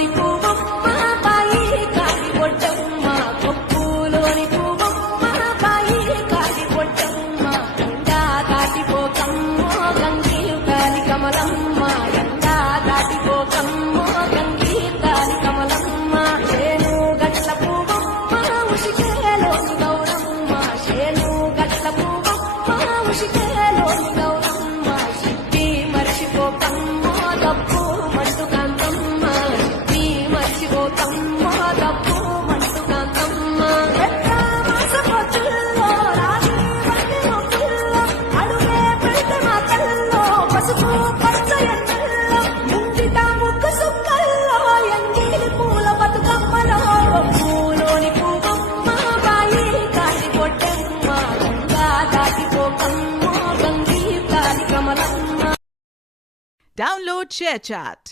కొప్పులోని పువ్వమ్మ బాయి కాడి పొట్టమ్మ కొప్పులోని పువ్వమ్మ బాయి కాడి పొట్టమ్మ ఎండా దాటిపోకమ్మో గంగి కాలి కమలమ్మ ఎండా దాటిపోకమ్మో గంగి కాలి కమలమ్మ చేను గట్ల పువ్వమ్మ ఉషికేలోని గౌరమ్మ చేను గట్ల పువ్వమ్మ ఉషికేలోని గౌరమ్మ సిద్ధి మర్చిపోకమ్మో దప్పు మంటు కాంతమ్మ సిద్ధి మర్చిపోకమ్మో దప్పు మంటు కాంతమ్మ మాసపోతుల్లో రాజీ వంటి మొక్కుల్లో అడుగే పెడితే మా కల్లో పసుపు పచ్చ ఎండల్లో ముంగిట ముగ్గు సుక్కల్లో ఎంగిలి పూల బతుకమ్మలో పూలోని పువ్వమ్మ బాయి కాడి పొట్టమ్మ గంగా దాటిపోకమ్మో గంగి కాలి కమలమ్మ. Download ShareChat.